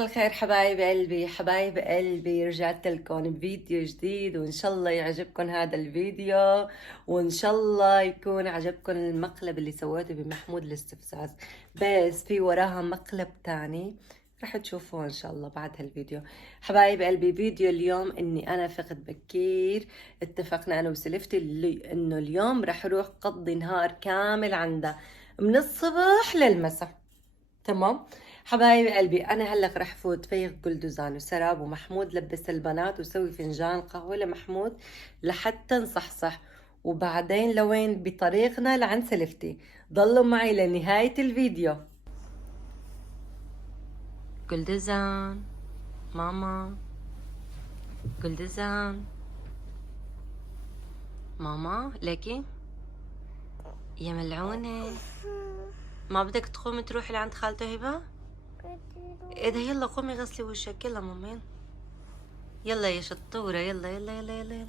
صباح الخير حبايب قلبي، حبايب قلبي، رجعت لكم بفيديو جديد وإن شاء الله يعجبكم هذا الفيديو، وإن شاء الله يكون عجبكم المقلب اللي سويته بمحمود الاستفزاز. بس في وراها مقلب تاني رح تشوفوه إن شاء الله بعد هالفيديو. حبايب قلبي، فيديو اليوم إني أنا فقت بكير. اتفقنا أنا وسلفتي إنه اليوم رح روح قضي نهار كامل عندها من الصبح للمساء. تمام حبايب قلبي، انا هلا رح فوت فيق جلدوزان وسراب ومحمود لبس البنات وسوي فنجان قهوه لمحمود لحتى نصحصح، وبعدين لوين بطريقنا لعند سلفتي. ضلوا معي لنهايه الفيديو. جلدوزان ماما، جلدوزان ماما ليكي يا ملعونه، ما بدك تقومي تروحي لعند خالته هبه؟ ايه ده، يلا قومي غسلي وشك، يلا مامين، يلا يا شطورة، يلا يلا يلا يلا يلا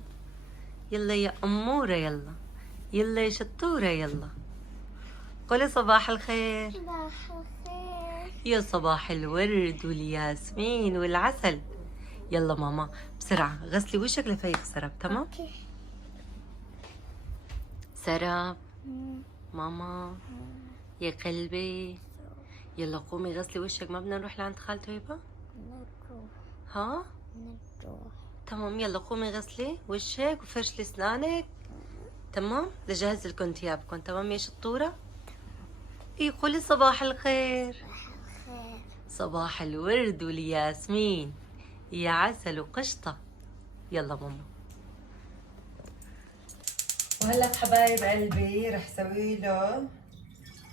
يلا يا أمورة، يلا يلا يا شطورة، يلا قولي صباح الخير. صباح الخير. يا صباح الورد والياسمين والعسل. يلا ماما بسرعة غسلي وشك لفيق سراب. تمام اوكي. سراب ماما يا قلبي، يلا قومي غسلي وشك، ما بدنا نروح لعند خالته هبة؟ نروح ها نروح. تمام، يلا قومي غسلي وشك وفرشلي اسنانك. تمام لجهز لكم ثيابكم. تمام يا شطورة؟ اي قولي صباح الخير. خير. صباح الورد والياسمين يا عسل وقشطة. يلا ماما. وهلا حبايب قلبي رح سوي له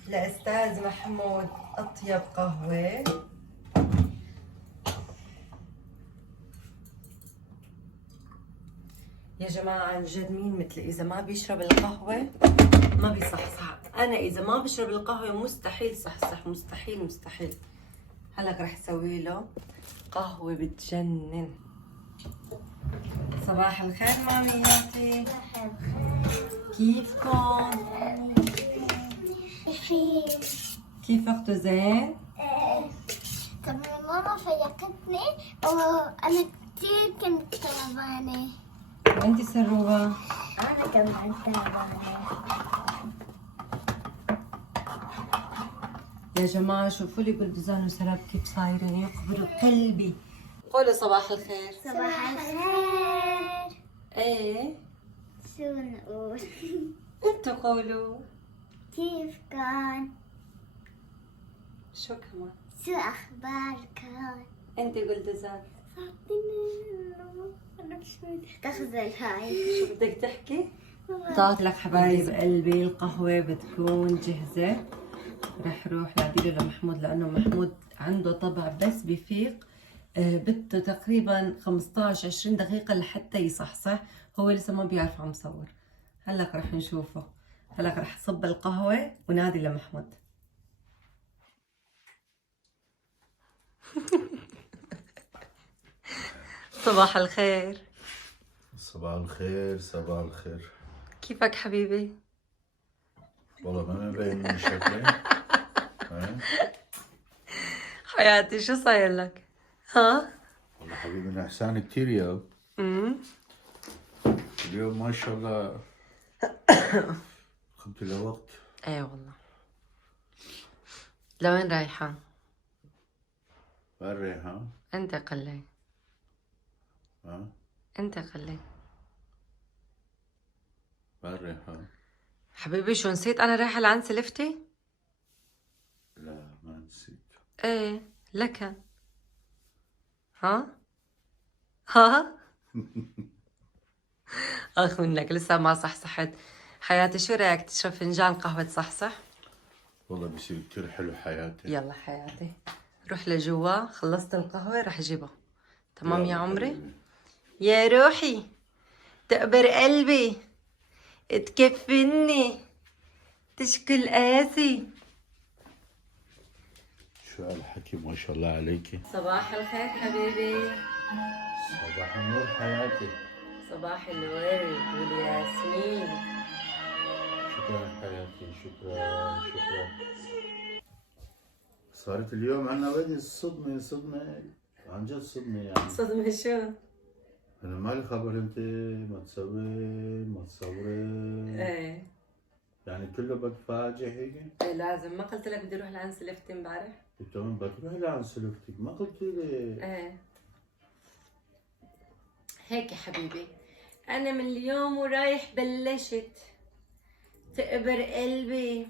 لأستاذ محمود أطيب قهوة. يا جماعة عن جد مين مثلي إذا ما بيشرب القهوة ما بيصحصح. أنا إذا ما بشرب القهوة مستحيل صحصح، مستحيل مستحيل. هلا رح سوي له قهوة بتجنن. صباح الخير مامياتي، صباح الخير. كيفكم؟ بخير. كيف أختو زين؟ طب ماما فيقتني وأنا كتير كنت تعبانة. وأنتي سروبة؟ أنا كمان تعبانة. يا جماعة شوفوا لي جلدوزان وسراب كيف صايرين يقبروا قلبي. قولوا صباح الخير. صباح الخير. ايه شو نقول؟ انتوا قولوا. كيف كان؟ شو كمان؟ شو أخباركم؟ انتي جلدوزان تخزل هاي. شو بدك تحكي؟ طلعت لك حبايب قلبي القهوة بتكون جهزة. رح روح لعديله لمحمود لأنه محمود عنده طبع بس بفيق بده تقريبا 15-20 دقيقة لحتى يصحصح. هو لسه ما بيعرف عم صور. هلأ رح نشوفه. هلأ رح صب القهوة ونادي لمحمود. صباح الخير. صباح الخير. صباح الخير. كيفك حبيبي؟ والله ما مبين من شكلي. حياتي شو صاير لك؟ ها؟ والله حبيبي انا احسان كثير يا اليوم ما شاء الله. خدت له وقت. ايه والله. لوين رايحة؟ بري ها؟ انت قلي. ها؟ انت قلي. بري ها؟ حبيبي شو نسيت انا رايحة لعند سلفتي؟ لا ما نسيت. ايه لك. ها؟ ها؟ اخ منك لسه ما صحصحت. حياتي شو رايك تشرب فنجان قهوة تصحصح؟ والله بصير كثير حلو حياتي. يلا حياتي روح لجوا، خلصت القهوة رح جيبها. تمام يا يلا عمري؟ حبيبي. يا روحي تقبر قلبي، تكفني، تشكل قاسي. شو هالحكي ما شاء الله عليكي. صباح الخير حبيبي. صباح النور حياتي. صباح الورد والياسمين. شكرا حياتي. شكرا شكرا. صارت اليوم عنا بدي صدمة عن جد صدمة يعني. صدمة شو؟ أنا مالي خبر أنت ما تسوي ما تصوري. ايه يعني كله بتفاجئ هيك؟ ايه لازم. ما قلت لك بدي اروح لعند سلفتي امبارح؟ قلت لهم بتروحي لعند سلفتك ما قلتي لي. ايه هيك يا حبيبي، انا من اليوم ورايح بلشت تقبر قلبي.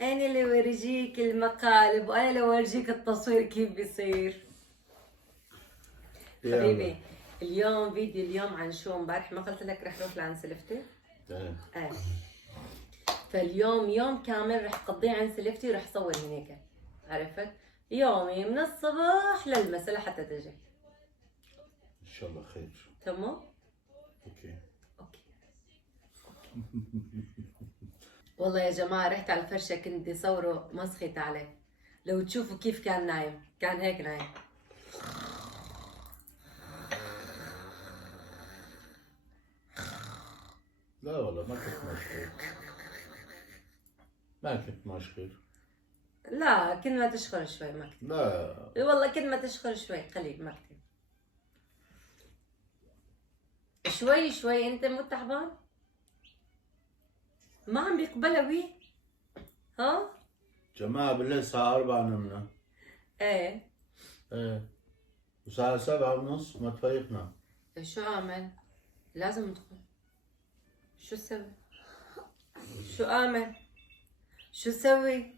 انا اللي ورجيك المقالب وانا اللي ورجيك التصوير كيف بيصير. يلا. حبيبي اليوم فيديو اليوم عن شو؟ امبارح ما قلت لك رح اروح لعند سلفتي؟ ايه ايه فاليوم يوم كامل رح قضيه عند سلفتي ورح صور هنيك. عرفت؟ يومي من الصبح للمساء لحتى تجي. ان شاء الله خير. تمام؟ اوكي. اوكي والله يا جماعة رحت على الفرشة كنت بدي صوره ما سخيت عليه. لو تشوفوا كيف كان نايم، كان هيك نايم. لا والله ما كنت مشغول. ما كنت مشغول. لا كل ما تشخر شوي ما كتير. لا والله كل ما تشخر شوي قليل ما كتير. شوي شوي انت مو تعبان؟ ما عم بيقبلها بيه؟ ها؟ جماعة بالليل الساعة 4 نمنا. ايه ايه وساعة 7:30 ما تفيقنا. شو اعمل؟ لازم ادخل. شو اسوي؟ شو اعمل؟ شو اسوي؟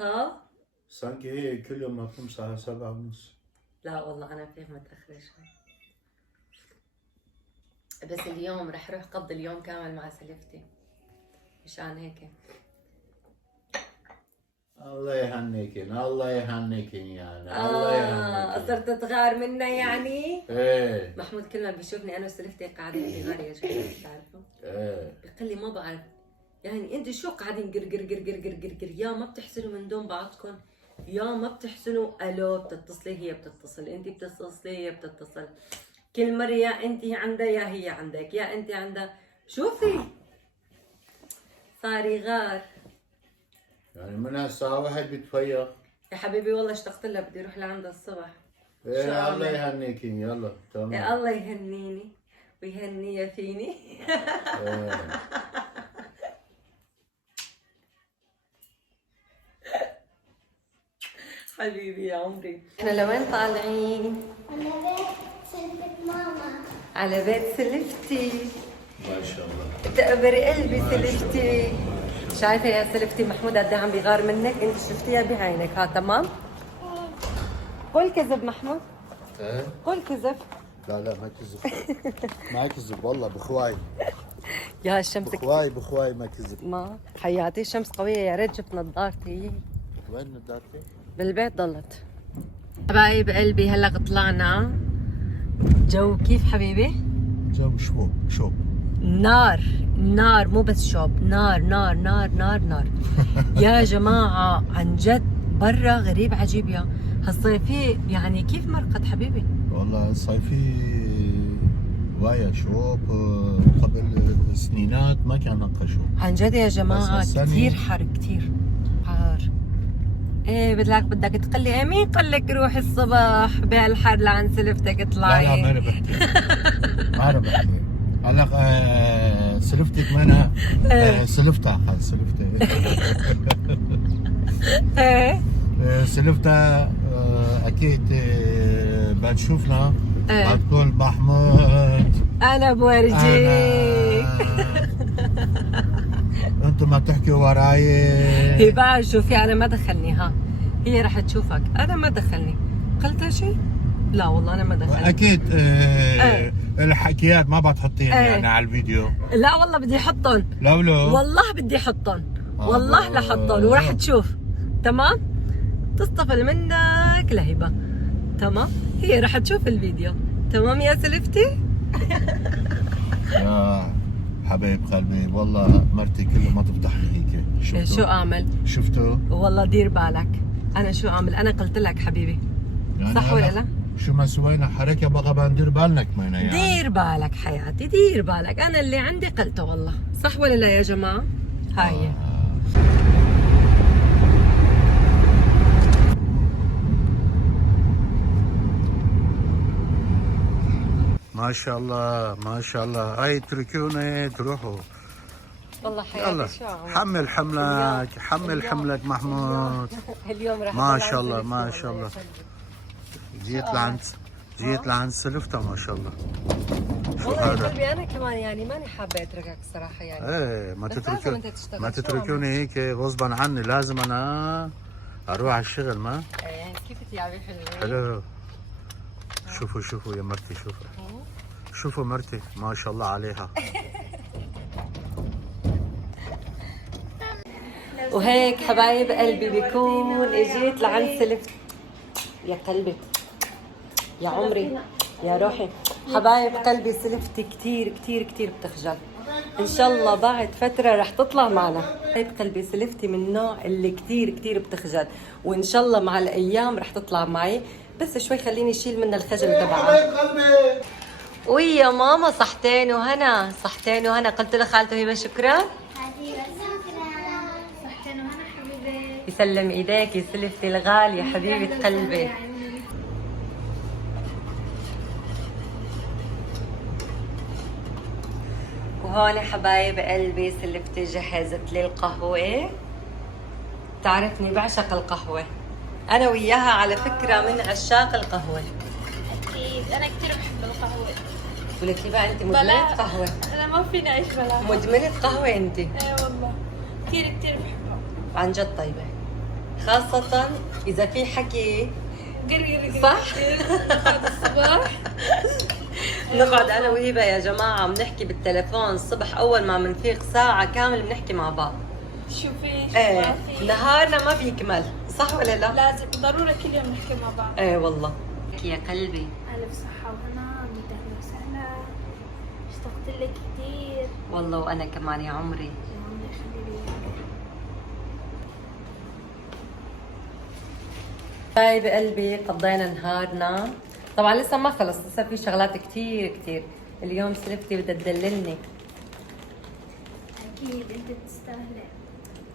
ها؟ سانكي هي كل يوم ما تقوم الساعة 7:30. لا والله انا فيه متأخرة شوي. بس اليوم رح روح قضي اليوم كامل مع سلفتي مشان هيك. الله يهنيكن الله يهنيكن يعني الله يهنيكن. صرت تغار منا يعني؟ ايه محمود كل ما بيشوفني انا وسلفتي قاعدين بغار يا جماعة بتعرفوا؟ ايه بيقول لي ما بعرف يعني انتوا شو قاعدين قر يا ما بتحسنوا من دون بعضكم، يا ما بتحسنوا. الو بتتصلي هي بتتصل، انت بتتصلي هي بتتصل، كل مرة يا انت عندها يا هي عندك يا انت عندها. شوفي صار يغار. يعني من الساعة 1 بتفيق. يا حبيبي والله اشتقت لها بدي اروح لعندها الصبح. شو ايه الله أعمل؟ يهنيكن يلا تمام. يا الله يهنيني ويهنيها فيني. ايه. حبيبي يا عمري احنا لوين طالعين؟ على بيت سلفة ماما. على بيت سلفتي. ما شاء الله. تقبر قلبي سلفتي. شايفه يا سلفتي محمود قد إيه عم بيغار منك؟ انت شفتيها بعينك. ها تمام؟ قول كذب محمود، ايه قول كذب. لا ما كذب. ما كذب والله بخواي. يا الشمس بخواي ما كذب. ما حياتي الشمس قوية. يا ريت جبت نظارتي. وين نظارتك؟ بالبيت ضلت. حبايب قلبي هلا طلعنا. جو كيف حبيبي؟ جو شوب نار نار، مو بس شوب، نار نار نار نار نار. يا جماعة عن جد برا غريب عجيب. يا هالصيفية يعني كيف مرقت حبيبي؟ والله الصيفي وايا شوب. قبل سنينات ما كان هكا شوب. عن جد يا جماعة بس هالسنة- كثير حر كثير حار. ايه بدك تقلي ايه مين قال لك روحي الصبح بهالحر لعند سلفتك اطلعي؟ لا ما ربحتي. ما ربحتي. هلا سلفتك منها. سلفتها ايه سلفتها اكيد بتشوفنا. إيه. بتقول محمود انا بورجيك. انتم ما تحكوا وراي. هي بقى شوفي انا ما دخلني. ها هي رح تشوفك. انا ما دخلني. قلتها شيء؟ لا والله انا ما دخلني. اكيد الحكيات ما بتحطيها إيه. يعني على الفيديو. لا والله بدي احطهم. لو والله بدي احطهم. والله لحطهم وراح تشوف. تمام؟ تصطفل منك لهبة. تمام؟ هي رح تشوف الفيديو. تمام يا سلفتي؟ يا حبيب قلبي والله مرتي كل ما تفتح لي هيك. شفتوا؟ شو اعمل؟ شفتوا؟ والله دير بالك. انا شو اعمل؟ انا قلت لك حبيبي. يعني صح ولا هلا لا؟ شو ما سوينا حركه بقى بندير بالنا كمان يعني. دير بالك حياتي دير بالك. انا اللي عندي قلته والله. صح ولا لا يا جماعه؟ هاي ما شاء الله ما شاء الله. هاي تركوني تروحوا. والله يلا حياتي شو عمل. حمل حملك حمل حملك محمود. اليوم راح ما أطلع شاء الله سلفتي ما والله شاء يا الله. قلبي. جيت لعند سلفتها ما شاء الله. شو والله يا هذا؟ قلبي انا كمان يعني ماني حابه اتركك الصراحه يعني. ايه ما بس لازم تتركوني أنت تشتغل. ما شو تتركوني هيك غصبا عني، لازم انا اروح على الشغل. ما ايه كيف تيابي حلوين. حلو. شوفوا يا مرتي، شوفوا مرتي ما شاء الله عليها. وهيك حبايب قلبي بيكون اجيت لعند سلفت يا قلبي يا عمري يا روحي. حبايب قلبي سلفتي كتير كتير كتير بتخجل. ان شاء الله بعد فتره رح تطلع معنا. حبايب قلبي سلفتي من النوع اللي كتير كتير بتخجل، وان شاء الله مع الايام رح تطلع معي، بس شوي خليني اشيل منها الخجل تبعها. ويا ماما صحتين وهنا، صحتين وهنا. قلت لخالته هبه شكرا. حبيبة شكرا. صحتين وهنا حبيبي. يسلم ايديك يا سلفتي الغاليه حبيبه قلبي. وهون حبايب قلبي سلفتي جهزت لي القهوه. تعرفني بعشق القهوه، انا وياها على فكره من عشاق القهوه. أكيد أنا كثير بحب القهوة. ولك لي بقى انت بلا مدمنه قهوه. أنا ما فيني أعيش بلا. مدمنه قهوه انت. إيه والله كثير بحبها. عن جد طيبه، خاصه اذا في حكي قري صح؟ نقعد الصباح نقعد انا وهبه يا جماعه بنحكي بالتليفون الصبح اول ما بنفيق ساعه كامل بنحكي مع بعض. شو في شو ايه ما في. نهارنا ما بيكمل، صح ولا لا؟ لازم ضروري كل يوم نحكي مع بعض. ايه والله. يا قلبي ألف صحة وهنا، ميت أهلا وسهلا. اشتقت لك كثير والله وانا كمان يا عمري. يا عمري حبيبي. طيب قلبي قضينا نهارنا، طبعا لسه ما خلص، لسه في شغلات كتير كتير. اليوم سلفتي بدها تدللني. أكيد أنت بتستاهلي.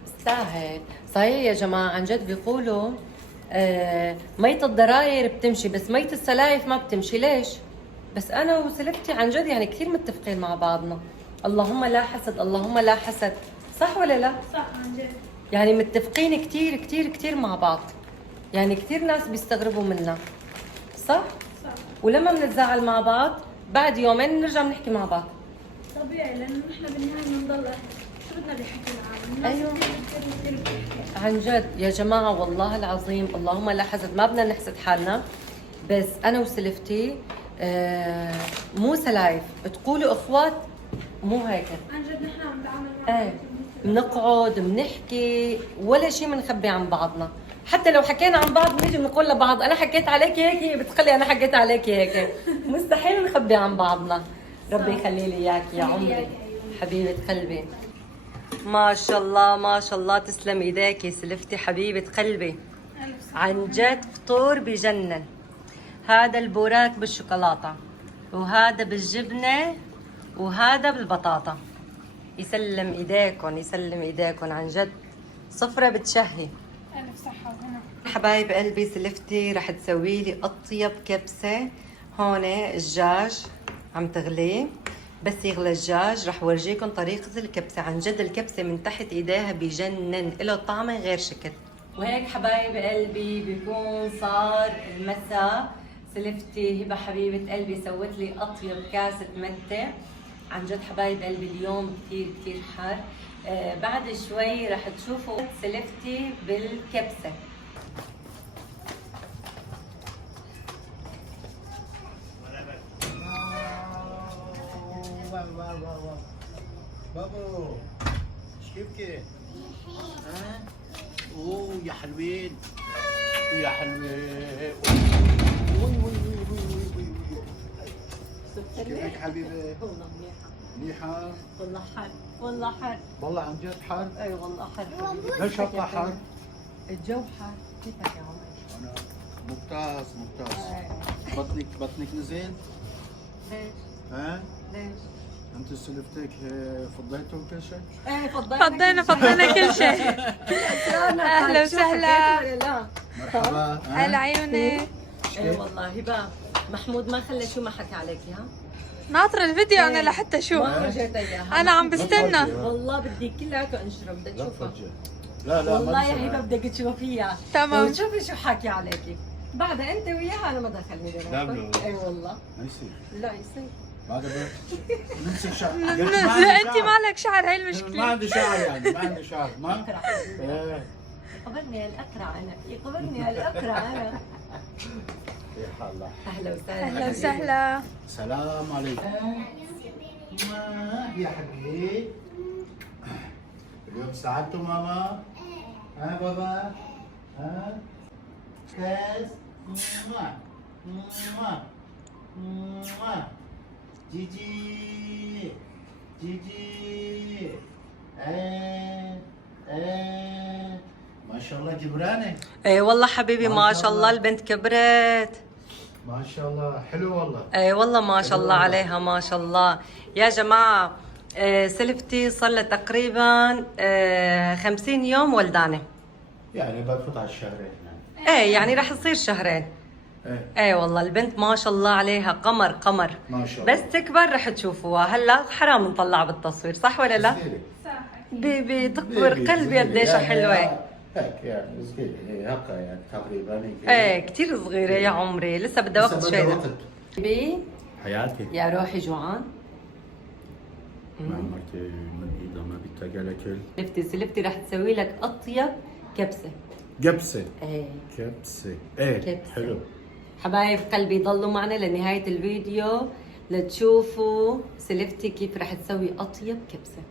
تستاهل. صحيح يا جماعة عن جد بيقولوا مية الضراير بتمشي بس مية السلايف ما بتمشي. ليش؟ بس أنا وسلفتي عن جد يعني كثير متفقين مع بعضنا. اللهم لا حسد، اللهم لا حسد، صح ولا لا؟ صح عن جد. يعني متفقين كثير كثير كثير مع بعض. يعني كثير ناس بيستغربوا منا، صح؟ صح ولما بنتزاعل مع بعض بعد يومين بنرجع بنحكي مع بعض. طبيعي لأنه نحن بالنهاية بنضل أهل. شو بدنا بحكي العالم؟ الناس أيوه. كثير بتحكي. عن جد يا جماعة والله العظيم اللهم لا حسد، ما بدنا نحسد حالنا. بس أنا وسلفتي مو سلايف، تقولوا إخوات مو هيك. عن جد نحن عم نتعامل مع ايه بنقعد بنحكي ولا شيء بنخبي عن بعضنا. حتى لو حكينا عن بعض بنيجي بنقول لبعض انا حكيت عليك هيك، هي بتخلي انا حكيت عليك هيك. مستحيل نخبي عن بعضنا. ربي يخلي لي اياك يا عمري حبيبة قلبي. ما شاء الله ما شاء الله، تسلم ايديك يا سلفتي حبيبة قلبي. عن جد فطور بجنن. هذا البوراك بالشوكولاتة، وهذا بالجبنة، وهذا بالبطاطا. يسلم ايديكم يسلم ايديكم عن جد، صفرة بتشهي. ألف صحة وهنا. حبايب قلبي سلفتي رح تسوي لي اطيب كبسة. هون الدجاج عم تغليه، بس يغلى الدجاج رح ورجيكم طريقة الكبسة. عن جد الكبسة من تحت ايديها بجنن، له طعم غير شكل. وهيك حبايب قلبي بيكون صار المساء. سلفتي هبه حبيبة قلبي سوت لي اطيب كاسة متة. عن جد حبايب قلبي اليوم كثير كثير حار. بعد شوي رح تشوفوا سلفتي بالكبسة. بابو كيفك؟ ها؟ اوه يا حلوين ويا حلوين. وي وي وي وي وي وي. كيفك حبيبي؟ والله منيحة. منيحة؟ والله حر والله حر. والله عن جد حر؟ اي والله حر حبيبي. ليش هطلع حر؟ الجو حر. كيفك يا عمري؟ أنا ممتاز ممتاز. إيه. بطنك نزل؟ ليش؟ ها؟ ليش؟ انت سلفتك فضيتوا كل شيء؟ ايه فضينا كل شيء. أهلا وسهلا. لا مرحبا. هلا عيوني. ايه والله هبه محمود ما خلى شو ما حكى عليك ها؟ ناطرة الفيديو انا لحتى اشوف. ما جيت اياها. انا عم بستنى. والله بدي كلها انشرب، بدك لا تشوفها. تفجر. لا والله يا هبه بدك تشوفيها. تمام. وتشوفي شو حكي عليكي. بعدها انت وياها انا ما دخلني لا بيناتكم. والله. اي والله. ما يصير. لا يصير. بعد نمسك شعر. انت ما لك شعر، هاي ما المشكلة. عندي شعر يعني، ما عندي شعر ما. ايه قبرني الأقرع أنا، يقبرني الأقرع أنا. يا الله. أهلا وسهلا. اهلا وسهلا. السلام عليكم. يا حبيبي اليوم ساعدتوا ماما؟ ها بابا؟ ها؟ كاس؟ جيجي جيجي ما شاء الله جبرانة. اي والله حبيبي ما شاء الله البنت كبرت. ما شاء الله حلو والله. اي والله ما شاء الله عليها ما شاء الله. يا جماعة سلفتي صار لها تقريبا 50 يوم ولدانة. يعني بفوت على الشهرين يعني. ايه يعني رح يصير شهرين. ايه ايه والله البنت ما شاء الله عليها قمر قمر. ما شاء الله. بس تكبر رح تشوفوها. هلا حرام نطلع بالتصوير صح ولا لا؟ بيبي تكبر قلبي قديش حلوة. هيك يعني صغيرة هكا يعني تقريبا هيك. ايه كثير صغيرة يا عمري، لسه بدها وقت شوي. وقت. بيبي حياتي يا روحي جوعان؟ ما عمرتي من ايدها ما بتلاقي اكل. سلفتي رح تسوي لك اطيب كبسة. كبسة. ايه كبسة. ايه كبسة. حلو. حبايب قلبي ضلوا معنا لنهاية الفيديو لتشوفوا سلفتي كيف رح تسوي اطيب كبسة.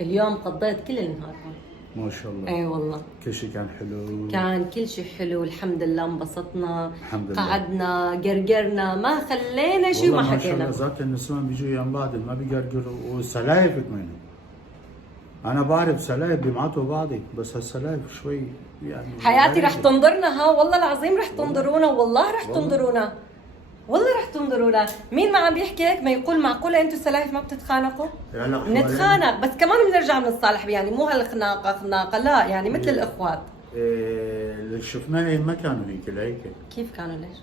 اليوم قضيت كل النهار هون. ما شاء الله. اي والله كل شيء كان حلو. كان كل شيء حلو الحمد لله، انبسطنا الحمد لله. قعدنا قرقرنا ما خلينا شيء والله وما ما شاء الله حكينا. ذات النسوان بيجوا يم بعض ما بيقرقروا والسلايف كمان. انا بعرف سلايف بيمعطوا بعضي بس هالسلايف شوي يعني. حياتي رح تنظرنا ها، والله العظيم رح تنظرونا، والله رح والله. تنظرونا، والله رح تنظرونا. مين ما عم بيحكي هيك ما يقول معقوله انتم السلايف ما بتتخانقوا؟ هلا بنتخانق بس كمان بنرجع بنتصالح، يعني مو هالخناقه خناقه لا، يعني مثل الاخوات. اللي شفناه ما كانوا هيك لهيك كيف كانوا ليش؟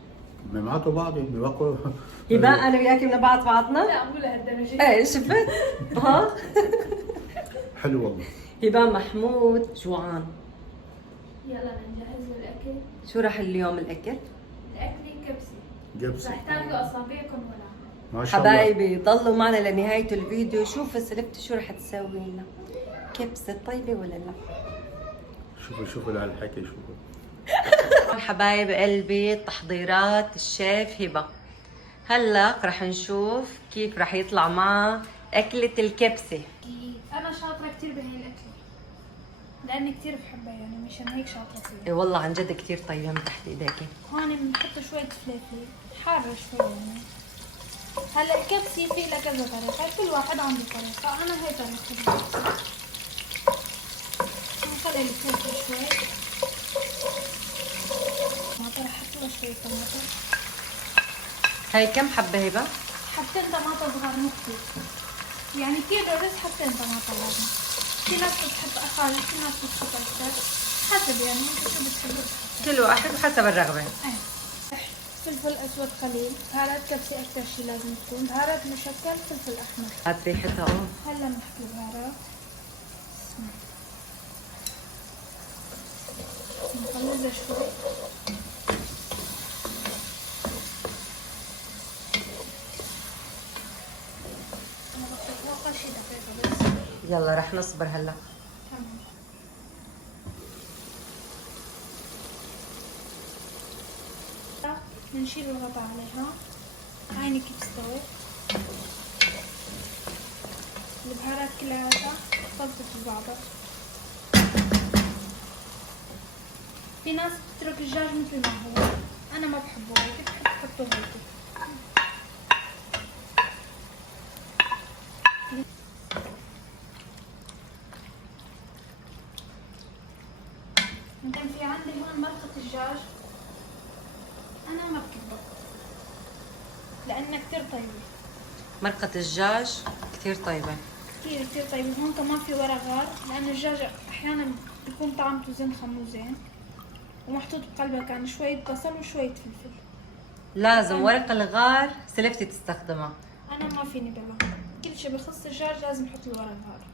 بيمعطوا بعض بيوقعوا. يبقى انا وياكي بنبعت بعضنا؟ لا مو لهالدرجة. ايه شفت؟ ها؟ حلو والله. يبقى محمود جوعان. يلا نجهز له الأكل. شو راح اليوم الاكل؟ الأكل كبسة. كبسة. رح تاخذوا أصابعكم ولا. ما شاء الله. حبايبي ضلوا معنا لنهايه الفيديو. شوفوا سلفتي شو رح تسوي لنا كبسه طيبه ولا لا؟ شوفوا لهالحكي شوفوا. حبايب قلبي تحضيرات الشيف هبه. هلا رح نشوف كيف رح يطلع مع اكله الكبسه. أنا شاطرة كثير بهي الأكلة. لأني كثير بحبها يعني مشان هيك شاطرة فيها. إيه والله عن جد كثير طيبه من تحت ايديكي. هون بنحط شوية فلفل حارة شوي يعني. هلا الكبسة في لها كذا طريقة، كل واحد عنده طريقة، أنا هي طريقتي. نخلي الفلفل شوي. طماطم حط له شوية طماطم. هاي كم حبه هبه؟ حبتين طماطم صغار مو كثير. يعني كيلو رز حبتين طماطم لازم. في ناس بتحط أقل، في ناس بتحط أكثر. حسب يعني انت شو بتحب. كل واحد حسب الرغبه. ايه. فلفل اسود قليل، بهارات كبسة اكثر شيء لازم تكون، بهارات مشكل، فلفل احمر. هات ريحتها اوف. هلا بنحط البهارات. نقلبها شوي. انا بحط فوقها شي دقيقة بس. يلا رح نصبر هلا. تمام. بنشيل الغطاء عليها. عيني كيف استوت. البهارات كلها خلطت ببعضها. في ناس بتترك الدجاج مثل ما هو، انا ما بحبه هيك، بحب احطه هيك. بعدين في عندي هون مرقة الدجاج، انا ما بحبها لانها كثير طيبة. مرقه الدجاج كثير طيبه. كثير كثير طيبة. هون كمان في ورق غار، لأن الدجاج أحيانا بيكون طعمته زنخة مو زين، ومحطوط بقلبها كان شوية بصل وشوية فلفل. لازم ورق الغار سلفتي تستخدمها. انا ما فيني بالله، كل شيء بخص الدجاج لازم احط له ورق هذا.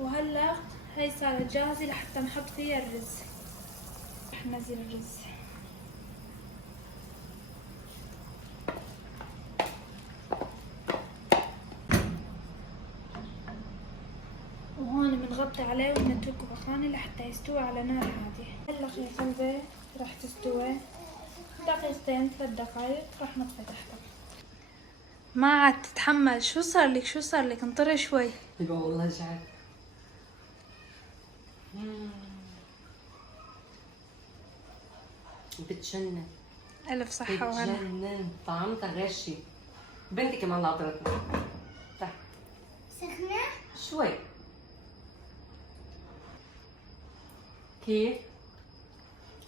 وهلا هي صارت جاهزه لحتى نحط فيها الرز. رح ننزل الرز. وهون بنغطي عليه وبنتركه بخانه لحتى يستوي على نار هاديه. هلا يا قلبي رح تستوي دقيقتين 3 دقائق، رح نطفي تحتها. ما عاد تتحمل. شو صار لك؟ شو صار لك؟ انطري شوي. يبقى والله جعان. بتجنن. الف صحه وهنا. بتجنن، طعمتها غير شيء. بنتي كمان لاطرتنا. تعال سخنة؟ شوي. كيف؟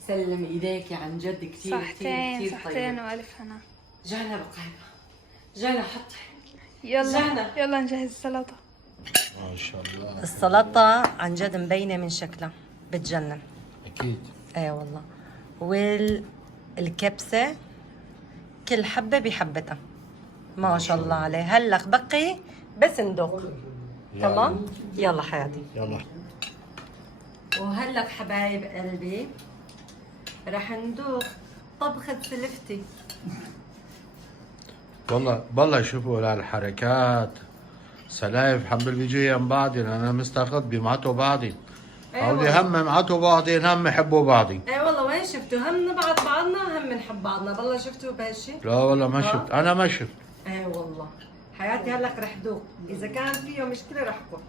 سلم ايديكي عن جد، كثير صحتين كثير صحتين طيب. والف هنا. جعنا بقايبة. جعنا حطي. يلا جعنا. يلا نجهز السلطه. ما شاء الله. السلطة عن جد مبينة من شكلها، بتجنن. اكيد. ايه والله. والكبسة كل حبة بحبتها. ما شاء الله عليه. هلا بقي بس ندوق. تمام؟ يلا حياتي. يلا. وهلا حبايب قلبي رح ندوق طبخة سلفتي. والله شوفوا الحركات سلايف حنبل بيجوا يم بعضين، انا مستغرب بيمعتوا بعضين. هودي هم معتوا بعضين، هم يحبوا بعضين. ايه والله وين شفتوا؟ هم نبعت بعضنا، هم نحب بعضنا. بالله شفتوا بهالشي؟ لا والله ما شفت، انا ما شفت. ايه والله حياتي. هلا رح دوق، اذا كان فيه مشكلة رح كون.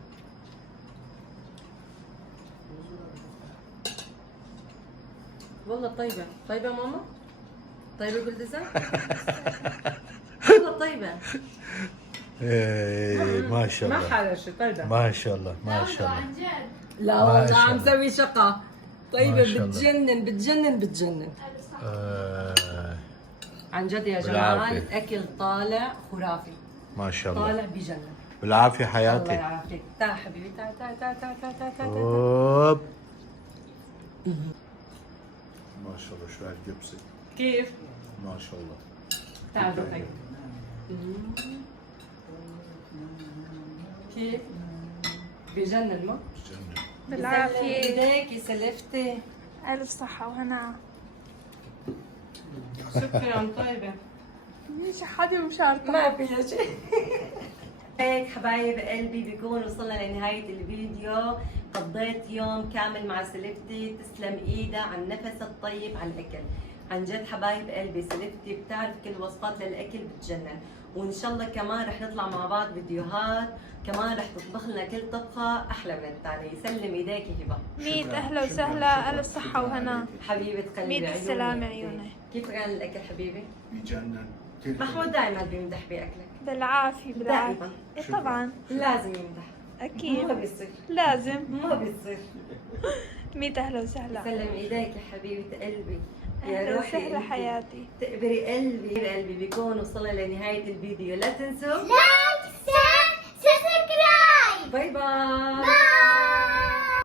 والله طيبة. طيبة ماما؟ طيبة بالدزا؟ والله طيبة. ايه ما شاء ما الله. حرشت. طيبة ما شاء الله ما شاء الله. لا ما والله شاء عم الله. سوي شقة. طيبة ما شاء الله. بتجنن بتجنن بتجنن. عن جد يا جماعة بالعافية. الأكل طالع خرافي. ما شاء الله. طالع بجنن. بالعافية الله حياتي. يعافيك. تعال حبيبي تعال تعال تعال تعال تعال تعال تعال. اوب. ما شاء الله شو هالكبسة. كيف؟ ما شاء الله. تعال دوقي. كيف؟ بجنن ما؟ جنة. بالعافيه. ايديك سلفتي. الف صحه وهنا. شكرا طيبة. مش حدا مشارطه. ما فيها شيء. هيك حبايب قلبي بيكون وصلنا لنهاية الفيديو. قضيت يوم كامل مع سلفتي، تسلم ايدها على النفس الطيب على الاكل. عن جد حبايب قلبي سلفتي بتعرف كل وصفات للاكل بتجنن. وان شاء الله كمان رح نطلع مع بعض فيديوهات، كمان رح تطبخ لنا كل طبخة احلى من الثانية. يسلم ايديك هبة. 100 اهلا وسهلا. الف صحه وهنا. حبيبة قلبي. 100 السلامه عيوني. كيف كان الاكل حبيبي؟ بجنن. محمود دائما بيمدح باكلك. بالعافيه بالعافيه. دائما. إيه طبعا لازم يمدح. ما اكيد بيصير. لازم. ما بيصير. 100 اهلا وسهلا. سلم ايديك يا حبيبة قلبي. يا اهلا روحي وسهلا انتي. حياتي. تقبري قلبي بيكون وصلنا لنهاية الفيديو. لا تنسوا لايك، سبسكرايب. باي باي.